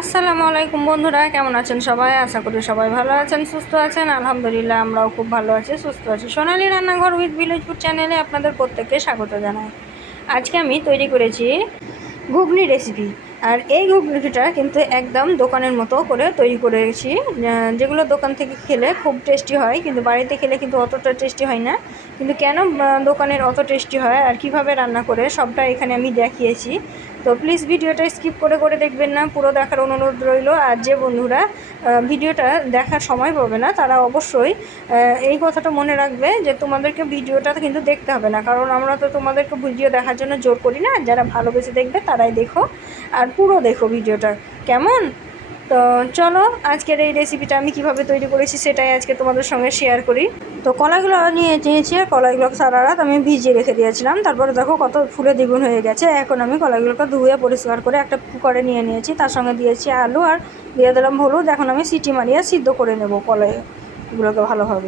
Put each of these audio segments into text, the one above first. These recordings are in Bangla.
আসসালামু আলাইকুম বন্ধুরা, কেমন আছেন সবাই? আশা করি সবাই ভালো আছেন, সুস্থ আছেন। আলহামদুলিল্লাহ আমরাও খুব ভালো আছি, সুস্থ আছি। সোনালী রান্নাঘর উইথ ভিলেজ ফুড চ্যানেলে আপনাদের প্রত্যেককে স্বাগত জানাই। আজকে আমি তৈরি করেছি ঘুগনি রেসিপি। আর এই ঘুগনিটা কিন্তু একদম দোকানের মতো করে তৈরি করেছি, যেগুলো দোকান থেকে খেলে খুব টেস্টি হয়, কিন্তু বাড়িতে খেলে কিন্তু অতটা টেস্টি হয় না। কিন্তু কেন দোকানের অত টেস্টি হয় আর কিভাবে রান্না করে সবটা এখানে আমি দেখিয়েছি। তো প্লিজ ভিডিওটা স্কিপ করে দেখবেন না, পুরো দেখার অনুরোধ রইল। আর যে বন্ধুরা ভিডিওটা দেখার সময় পাবে না তারা অবশ্যই এই কথাটা মনে রাখবে যে তোমাদেরকে ভিডিওটা কিন্তু দেখতে হবে না, কারণ আমরা তো তোমাদেরকে ভিডিও দেখার জন্য জোর করি না। যারা ভালোবেসে দেখবে তারাই দেখো, আর পুরো দেখো ভিডিওটা, কেমন? তো চলো আজকের এই রেসিপিটা আমি কিভাবে তৈরি করেছি সেটাই আজকে তোমাদের সঙ্গে শেয়ার করি। তো কলাইগুলো নিয়েছি, কলাইগুলোকে সারা রাত আমি ভিজিয়ে রেখে দিয়েছিলাম। তারপরে দেখো কত ফুলে দ্বিগুণ হয়ে গেছে। এখন আমি কলাইগুলোকে ধুয়ে পরিষ্কার করে একটা কুকারে নিয়ে নিয়েছি, তার সঙ্গে দিয়েছি আলু আর দিয়ে দিলাম হলুদ। এখন আমি সিটি মারিয়ে সিদ্ধ করে নেব কলাইগুলোকে ভালোভাবে।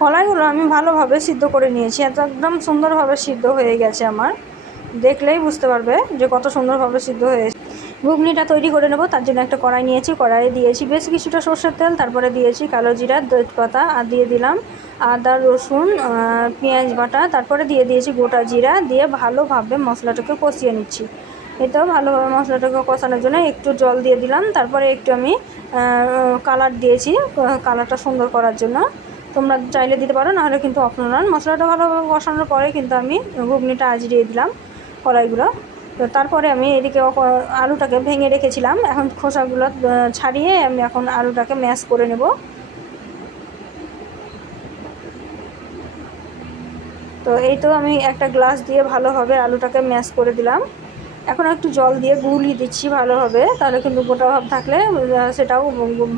কলাইগুলো আমি ভালোভাবে সিদ্ধ করে নিয়েছি, একদম সুন্দরভাবে সিদ্ধ হয়ে গেছে আমার, দেখলেই বুঝতে পারবে যে কত সুন্দরভাবে সিদ্ধ হয়েছে। ঘুগনিটা তৈরি করে নেব, তার জন্য একটা কড়াই নিয়েছি, কড়াইয়ে দিয়েছি বেশ কিছুটা সর্ষের তেল, তারপরে দিয়েছি কালো জিরা, তেজপাতা, আর দিয়ে দিলাম আদা রসুন পেঁয়াজ বাটা, তারপরে দিয়ে দিয়েছি গোটা জিরা, দিয়ে ভালোভাবে মশলাটাকে কষিয়ে নিচ্ছি। এটাও ভালোভাবে মশলাটাকে কষানোর জন্য একটু জল দিয়ে দিলাম, তারপরে একটু আমি কালার দিয়েছি কালারটা সুন্দর করার জন্য। তোমরা চাইলে দিতে পারো, নাহলে কিন্তু অপশনাল। মশলাটা ভালোভাবে কষানোর পরে কিন্তু আমি ঘুগনিটা আজড়িয়ে দিলাম কড়াইগুলো। তো তারপরে আমি এদিকে আলুটাকে ভেঙে রেখেছিলাম, এখন খোসাগুলো ছাড়িয়ে আমি এখন আলুটাকে ম্যাশ করে নেব। তো এই তো আমি একটা গ্লাস দিয়ে ভালোভাবে আলুটাকে ম্যাশ করে দিলাম। এখন একটু জল দিয়ে গুলিয়ে দিচ্ছি ভালোভাবে, তাহলে কিন্তু গোটা ভাব থাকলে সেটাও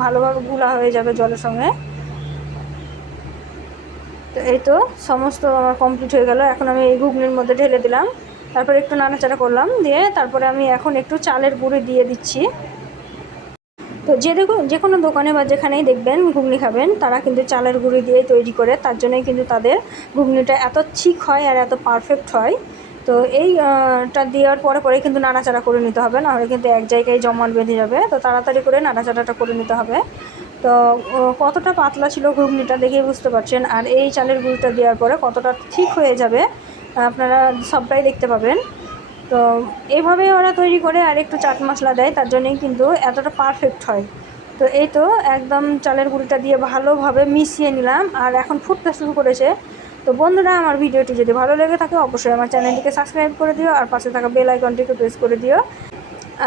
ভালোভাবে গুলা হয়ে যাবে জলের সঙ্গে। তো এই তো সমস্ত আমার কমপ্লিট হয়ে গেল। এখন আমি এই ঘুগনির মধ্যে ঢেলে দিলাম, তারপরে একটু নাড়াচাড়া করলাম, দিয়ে তারপরে আমি এখন একটু চালের গুঁড়ি দিয়ে দিচ্ছি। তো যে কোনো দোকানে বা যেখানেই দেখবেন ঘুগনি খাবেন, তারা কিন্তু চালের গুঁড়ি দিয়ে তৈরি করে, তার জন্যই কিন্তু তাদের ঘুগনিটা এত ঠিক হয় আর এত পারফেক্ট হয়। তো এইটা দেওয়ার পরে কিন্তু নাড়াচাড়া করে নিতে হবে, নাহলে কিন্তু এক জায়গায় জমাট বেঁধে যাবে। তো তাড়াতাড়ি করে নাড়াচাড়াটা করে নিতে হবে। তো কতটা পাতলা ছিল ঘুগনিটা দেখেই বুঝতে পারছেন, আর এই চালের গুঁড়িটা দেওয়ার পরে কতটা ঠিক হয়ে যাবে আপনারা সবটাই দেখতে পাবেন। তো এইভাবেই ওরা তৈরি করে, আর একটু চাট মশলা দেয়, তার জন্যই কিন্তু এতটা পারফেক্ট হয়। তো এই তো একদম চালের গুঁড়িটা দিয়ে ভালোভাবে মিশিয়ে নিলাম, আর এখন ফুটতে শুরু করেছে। তো বন্ধুরা, আমার ভিডিওটি যদি ভালো লেগে থাকে অবশ্যই আমার চ্যানেলটিকে সাবস্ক্রাইব করে দিও, আর পাশে থাকা বেল আইকনটিকে প্রেস করে দিও।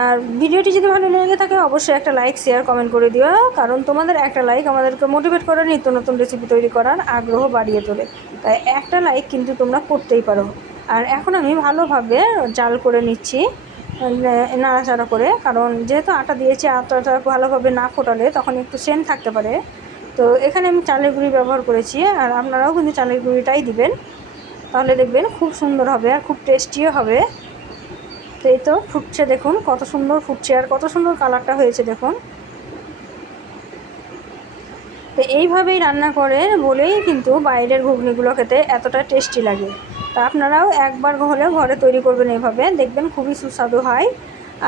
আর ভিডিওটি যদি ভালো লেগে থাকে অবশ্যই একটা লাইক, শেয়ার, কমেন্ট করে দিও, কারণ তোমাদের একটা লাইক আমাদেরকে মোটিভেট করে নিত্য নতুন রেসিপি তৈরি করার আগ্রহ বাড়িয়ে তোলে। তাই একটা লাইক কিন্তু তোমরা করতেই পারো। আর এখন আমি ভালোভাবে জাল করে নিচ্ছি, নাড়াচাড়া করে, কারণ যেহেতু আটা দিয়েছি, আটাটা ভালোভাবে না ফোটালে তখন একটু সেন্ট থাকতে পারে। তো এখানে আমি চালের গুঁড়ি ব্যবহার করেছি, আর আপনারাও কিন্তু চালের গুঁড়িটাই দিবেন, তাহলে দেখবেন খুব সুন্দর হবে আর খুব টেস্টিও হবে। তো এই তো ফুটছে, দেখুন কত সুন্দর ফুটছে আর কত সুন্দর কালারটা হয়েছে দেখুন। তো এইভাবেই রান্না করে বলেই কিন্তু বাইরের ঘুগনিগুলো খেতে এতটা টেস্টি লাগে। তা আপনারাও একবার হলেও ঘরে তৈরি করবেন, এইভাবে দেখবেন খুবই সুস্বাদু হয়।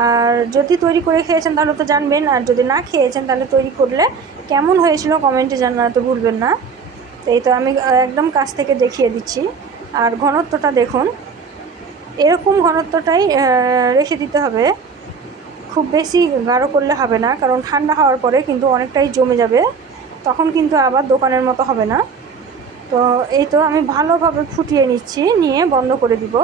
আর যদি তৈরি করে খেয়েছেন তাহলে তো জানবেন, আর যদি না খেয়েছেন তাহলে তৈরি করলে কেমন হয়েছিল কমেন্টে জানাতে ভুলবেন না। তো এই তো আমি একদম কাছ থেকে দেখিয়ে দিচ্ছি, আর ঘনত্বটা দেখুন, এরকম ঘনত্বটাই রেখে দিতে হবে। খুব বেশি গাঢ় করলে হবে না, কারণ ঠান্ডা হওয়ার পরে কিন্তু অনেকটাই জমে যাবে, তখন কিন্তু আবার দোকানের মতো হবে না। তো এই তো আমি ভালোভাবে ফুটিয়ে নিচ্ছি, নিয়ে বন্ধ করে দিব।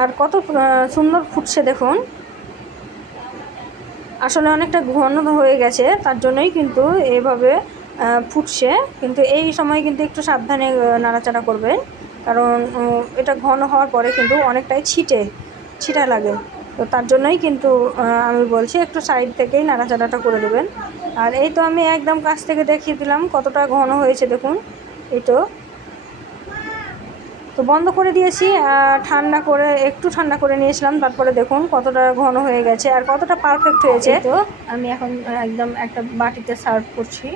আর কত সুন্দর ফুটছে দেখুন, আসলে অনেকটা ঘন হয়ে গেছে, তার জন্যই কিন্তু এভাবে ফুটছে। কিন্তু এই সময় কিন্তু একটু সাবধানে নাড়াচাড়া করবেন, কারণ এটা ঘন হওয়ার পরে কিন্তু অনেকটাই ছিটা লাগে। তো তার জন্যই কিন্তু আমি বলছি একটু সাইড থেকেই নাড়াচাড়াটা করে দেবেন। আর এই তো আমি একদম কাছ থেকে দেখিয়ে দিলাম কতটা ঘন হয়েছে দেখুন। এই তো তো বন্ধ করে দিয়েছি, একটু ঠান্ডা করে নিয়েছিলাম, তারপরে দেখুন কতটা ঘন হয়ে গেছে আর কতটা পারফেক্ট হয়েছে। তো আমি এখন একদম একটা বাটিতে সার্ভ করছি।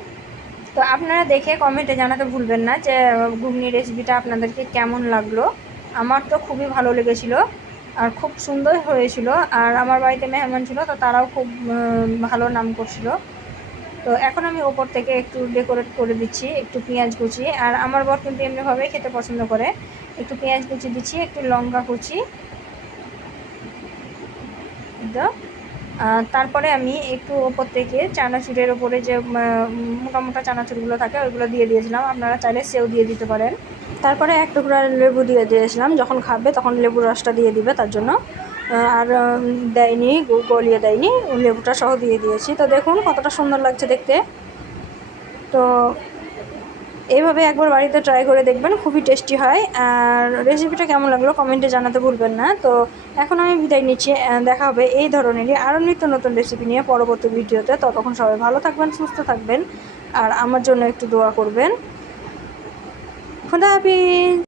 তো আপনারা দেখে কমেন্টে জানাতে ভুলবেন না যে ঘুগনি রেসিপিটা আপনাদেরকে কেমন লাগলো। আমার তো খুবই ভালো লেগেছিলো আর খুব সুন্দর হয়েছিল। আর আমার বাড়িতে মেহমান ছিল, তো তারাও খুব ভালো নাম করছিল। তো এখন আমি ওপর থেকে একটু ডেকোরেট করে দিচ্ছি একটু পেঁয়াজ কুচি। আর আমার বর কিন্তু এমনিভাবেই খেতে পছন্দ করে। একটু পেঁয়াজ কুচি দিচ্ছি, একটু লঙ্কা কুচি। তারপরে আমি একটু ওপর থেকে চানাচুরের ওপরে যে মোটা মোটা চানাচুরগুলো থাকে ওইগুলো দিয়ে দিয়েছিলাম। আপনারা চাইলে সেও দিয়ে দিতে পারেন। তারপরে এক টুকরা লেবু দিয়ে দিয়েছিলাম, যখন খাবে তখন লেবুর রসটা দিয়ে দিবে তার জন্য। আর দেয়নি, গলিয়ে দেয়নি, লেবুটা সহ দিয়ে দিয়েছি। তো দেখুন কতটা সুন্দর লাগছে দেখতে। তো এইভাবে একবার বাড়িতে ট্রাই করে দেখবেন, খুবই টেস্টি হয়। আর রেসিপিটা কেমন লাগলো কমেন্টে জানাতে ভুলবেন না। তো এখন আমি বিদায় নিচ্ছি, দেখা হবে এই ধরনেরই আরও নিত্য নতুন রেসিপি নিয়ে পরবর্তী ভিডিওতে। ততক্ষণ সবাই ভালো থাকবেন, সুস্থ থাকবেন, আর আমার জন্য একটু দোয়া করবেন। খুদা হাফেজ।